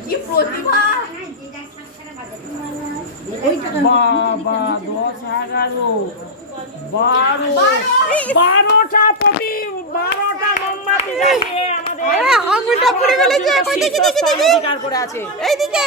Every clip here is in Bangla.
কি প্রতিভা? বাবা দশ এগারো। বারো। বারোটা প্রতি বারোটা মোমবাতি জ্বালিয়ে আমাদের আরে, আঙুলটা পুড়ে ফেলেছে, কই দেখি, দেখি, দেখি। করে আছে। এইদিকে।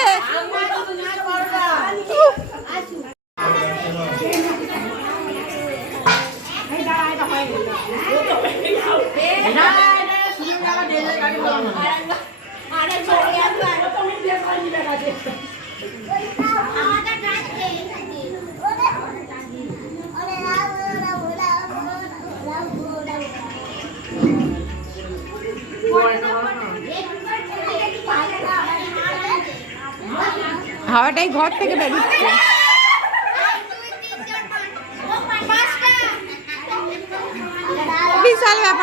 হাওয়াটাই ঘর থেকে বেরিয়েছে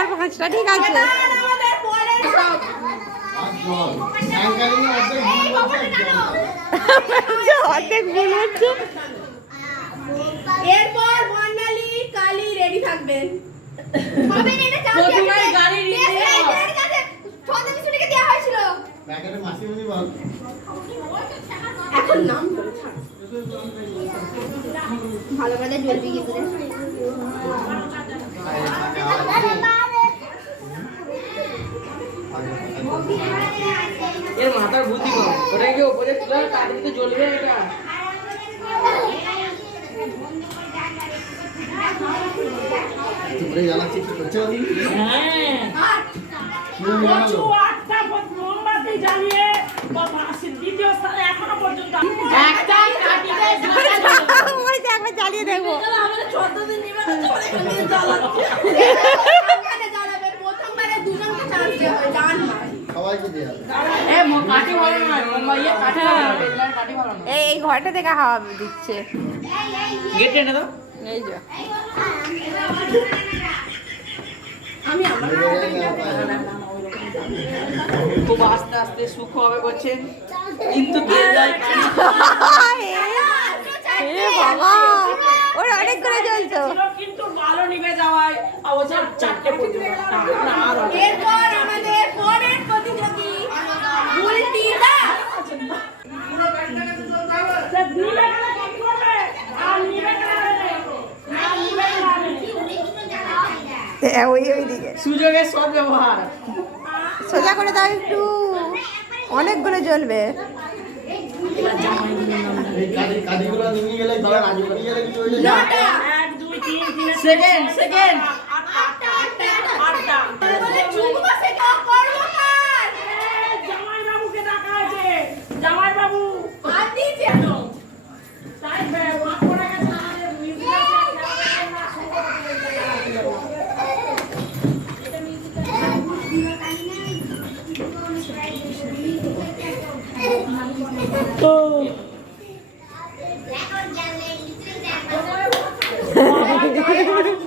ব্যাপার পাঁচটা ঠিক আছে। অর্ধেক ভুল হচ্ছে। এরপর বর্ণালী কালি রেডি থাকবেন এখন নাম ধরে। ভালো করে জ্বলবি কি ওটা কি ওপরে তুলে তাড়াতাড়ি তো জ্বলবে এটা। তোমরা জ্বালাচ্ছি কি করছ? হ্যাঁ। নুন প্রচুর জানালো আটটা মোমবাতি জ্বালিয়ে দ্বিতীয় স্থানে এখনও পর্যন্ত একটা কাটিতে ওই যে একবার জ্বালিয়ে দেখব প্রথমবারে জ্বালাবে, প্রথমবারে দুজনকে chance দেওয়া হয়, জান ভাই। সবাইকে দেওয়া এ মো- কাঠি ভালো নয় মোমবা ইয়ে কাঠি ভালো নয় ডেডলাইন কাঠি ভালো ঘরটা থেকে হাওয়া দিচ্ছে গেট এনে দাও এই যে আমি খুব আস্তে আস্তে সুখ হবে করছেন কিন্তু বাবা ওর অনেক করে কিন্তু ভালো যাওয়ায় চারটে। এরপর আমাদের পরের প্রতিযোগী বুলটি দাস তা নিভে গেলে কি করবে? আর নিভে গেলে আর নিভে গেলে ওই ওই দিকে সুযোগের সদ ব্যবহার সোজা করে দাও একটু অনেকগুলো জ্বলবে এই কাঠি কাঠিগুলো নিয়ে গেলে ধর আজ নিয়ে গেলে কিছু হয়ে যাবে এক দুই তিন তিন সেকেন্ড সেকেন্ড আটটা আটটা আমাদের চুম্বা শেখা কর্মকার জামাই বাবুকে ডাকা আছে জামাই বাবু আর দিয়েছে তাই ওয়াক করে গেছে আমাদের মিউজিয়াম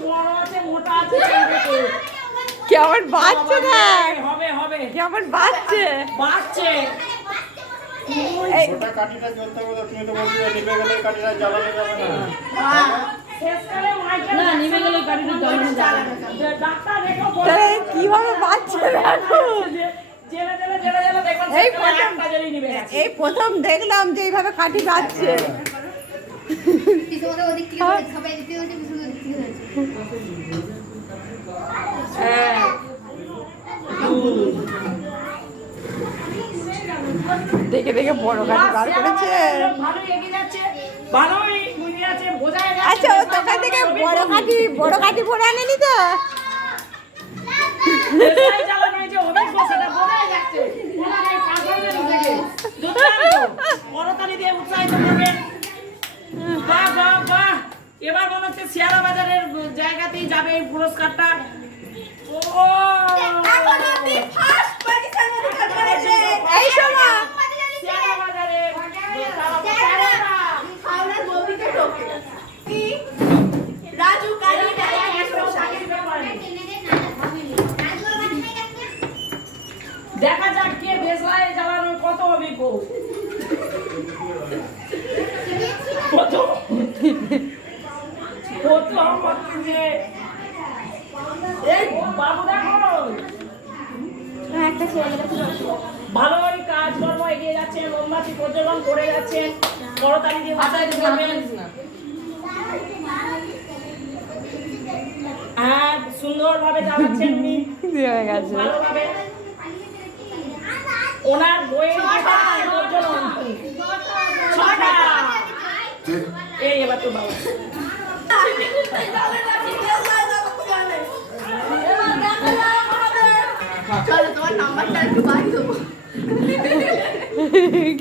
বড় আছে মোটা আছে কেমন বাজছে দেখ হবে হবে কেমন বাজছে বাড়ছে এই ওটা কাঠিটা জ্বলতে হবে তুমি তো বলছিলে নিভে গেলে কাঠিটা জ্বালানো যাবে না। না, নিভে গেলে গাড়িটা জ্বালানো যাবে না। ডাক্তার দেখো তাহলে কীভাবে বাজছে দেখো জেলে জেলে জেলে জেলে দেখুন এই প্রথম- এই দেখলাম যে এইভাবে কাঠি বাজছে। পিছনে ওদিক থেকে সবাই এদিক থেকে পিছনে ওদিক থেকে ধরেছে। দেখে দেখে বড় কাঠি বার করেছে। আচ্ছা ও দোকান থেকে বড় কাঠি বড় কাঠি ভরে আনেনি তো? দিয়ে উৎসাহিত বাহ বাহ বাহ। এবার মনে হচ্ছে শেয়ারা বাজারের জায়গাতেই যাবে এই পুরস্কারটা ও। এই শোনো শেয়ারা বাজারের জায়গাটা হাওড়ার নদীতে ঢোকে। কি? রাজু কালী দেখা যাক কে দেশলাই জ্বালানোর কত অভিজ্ঞ প্রথম প্রথম হচ্ছে যে এই বাবু দেখো একটা ছেলে ভালোই কাজকর্ম এগিয়ে যাচ্ছেন মোমবাতি প্রজ্বলন করে যাচ্ছেন করতালি দিয়ে হাতায় করবেন। হ্যাঁ সুন্দরভাবে চালাচ্ছেন উনি। হয়ে গেছে। ভালোভাবে। ওনার বইয়ের প্রজ্বলন। ছটা। এই এবার তো বাবু।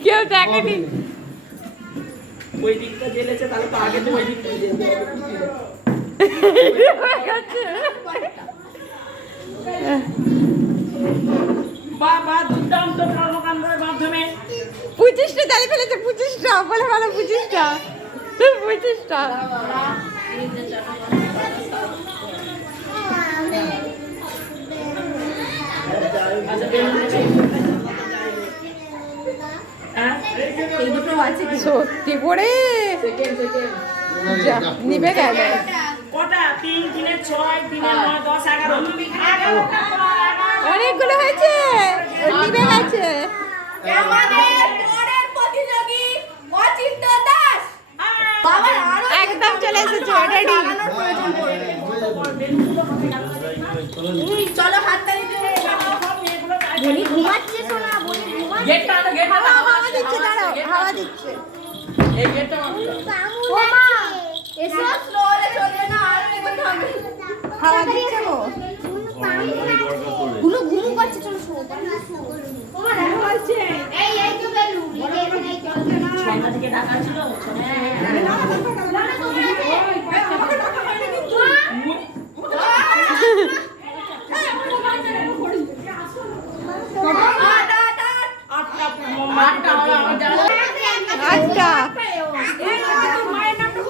কেউ দেখেনি। ওই দিকটা জেলেছে তাহলে তো আগে তো ওই দিকটা জেলে। হয়ে গেছে বা বা দুর্দান্ত কর্মকাণ্ডের মাধ্যমে। পঁচিশটা তালি ফেলেছে পঁচিশটা বলে ভালো পঁচিশটা পঁচিশটা এগারো এগারোটা এগারো। অনেকগুলো হয়েছে নিবে গেছে একদম চলে এসেছে রেডি চালানোর চলো হাততালি বলি ঘুমাচ্ছে শোনা বলি ঘুমাচ্ছে গেটটা আনো, গেটটা হাওয়া দিচ্ছে দাঁড়াও হাওয়া দিচ্ছে। এই গেটটা কর। ওমা এসো। স্লো হলে চলবে না। আর এগোতে হবে হাওয়া দিচ্ছে গো। গুলো ঘুমু করছে চলো শো তোমার দেখা হচ্ছে এই এই তো বেলু এই সন্ধ্যা থেকে ডাকা ছিল ছোট না না আটটা আটটা হবে, আমার জানা নেই। আচ্ছা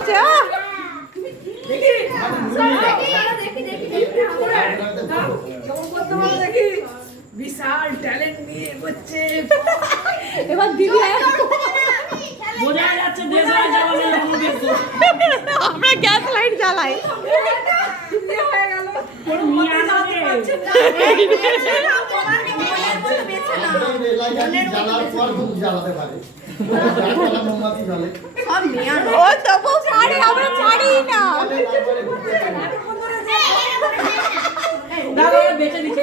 চা এবার দিদি বোঝা যাচ্ছে আমরা গ্যাস লাইট জ্বালাই। ও তবু পারে আমরা পারি না। ওরা বেঁচে দিচ্ছে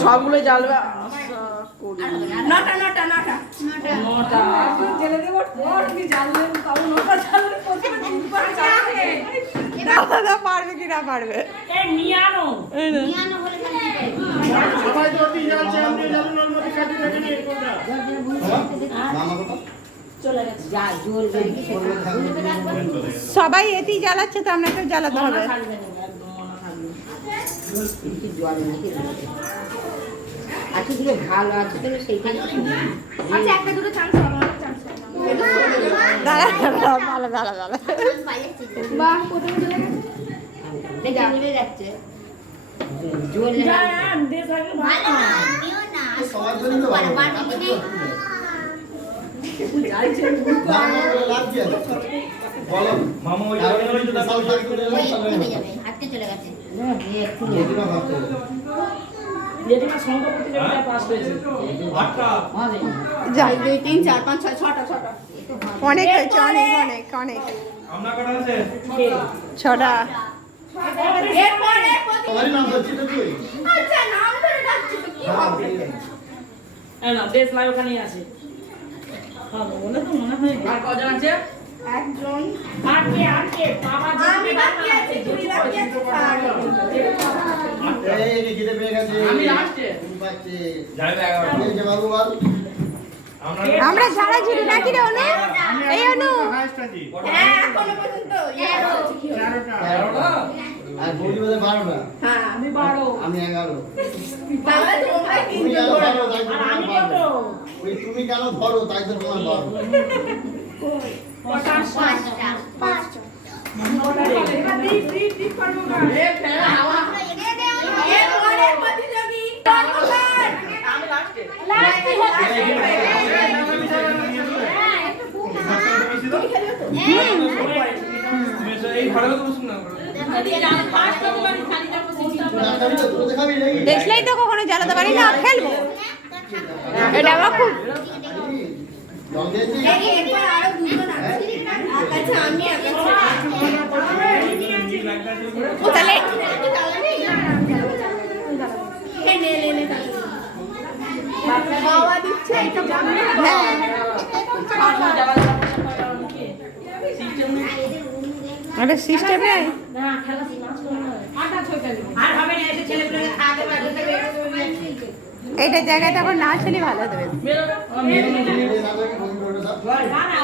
সবগুলো জ্বালবে নটা নটা নটা। নটা। দাদা পারবে কি না পারবে এই নিয়ে আনো এই নে। সবাই তো অতি জ্বালছে, সবাই এতেই জ্বালাচ্ছে তো আপনাকেও জ্বালাতে হবে। থাকবে আচ্ছা ভালো আছে তাহলে আচ্ছা একটা দুটো চান্স দাঁড়া দাঁড়া দাঁড়া দাঁড়া বাহ প্রথমে চলে গেছে। যাচ্ছে। অনেক হয়েছে অনেক অনেক অনেক ছটা এরপরে সবারই নাম ধরছি তো তুই? আচ্ছা নাম ধরে ডাকছি তো কি হ্যাঁ, হবে? ঠিক আছে। দেশ লাইভ ওখানেই আছে। হবে বলে তো মনে হয়। আর কজন আছে? একজন। আর কে আর কে? বাবা আমি বাকি আছি তুমি বাকি আছো এই যে খিদে পেয়ে গেছে। আমি লাস্টে যাবে বাবু বল? আমরা ঝাড়াঝুড়ি নাকি রে অনু। এই অনু। হ্যাঁ এখনও পর্যন্ত। আর বৌদি হ্যাঁ। আমি বারো। আমি এগারো। তাহলে তোমরা তুমি তিনজন কেন ধরো। তাই তো আর আমি তোমার কত? বারো ওই তুমি কেন ধরো তাই তো তোমার বারো। পঞ্চাশ পাঁচটা। এ ফেলে হাওয়া এরপরে প্রতিযোগী কর্মকার আমি লাস্টে লাস্টে হচ্ছে এই ঘরে তো বসুন না ফার্স্ট কত বাড়ি খালি যাব না খাবি তো তুই খাবি নাকি দেখলেই তো কখনো জ্বালাতে পারি না খেলব। এটা আমার খুব আচ্ছা তাহলে হ্যাঁ। একটা সিস্টেম নেই? না খেলা নাচ করো না আটা ছয়টা আর হবে না এসে ছেলে খাওয়াতে পারবে এইটা জায়গায় তখন না আসলে ভালো হবে। মানে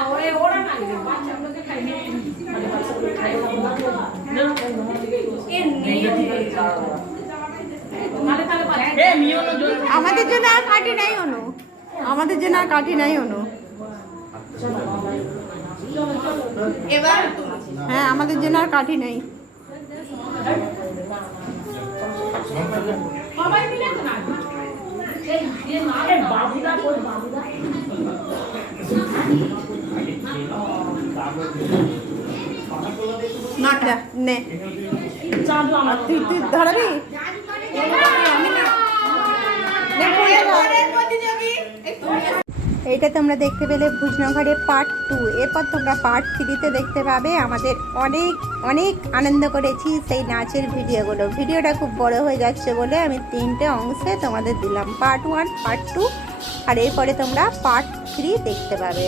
আমাদের জন্য আর কাঠি নাই অনু। আমাদের জন্য আর কাঠি নাই অনু। এবার হ্যাঁ আমাদের জন্য আর কাঠি নেই। না। তুই তুই ধরাবি? নে, এইটা তোমরা দেখতে পেলে ভুজনগরে পার্ট টু এরপর তোমরা পার্ট থ্রিতে দেখতে পাবে আমাদের অনেক অনেক আনন্দ করেছি সেই নাচের ভিডিওগুলো। ভিডিওটা খুব বড় হয়ে যাচ্ছে বলে আমি তিনটে অংশে তোমাদের দিলাম। পার্ট ওয়ান পার্ট টু আর এরপরে তোমরা পার্ট থ্রি দেখতে পাবে।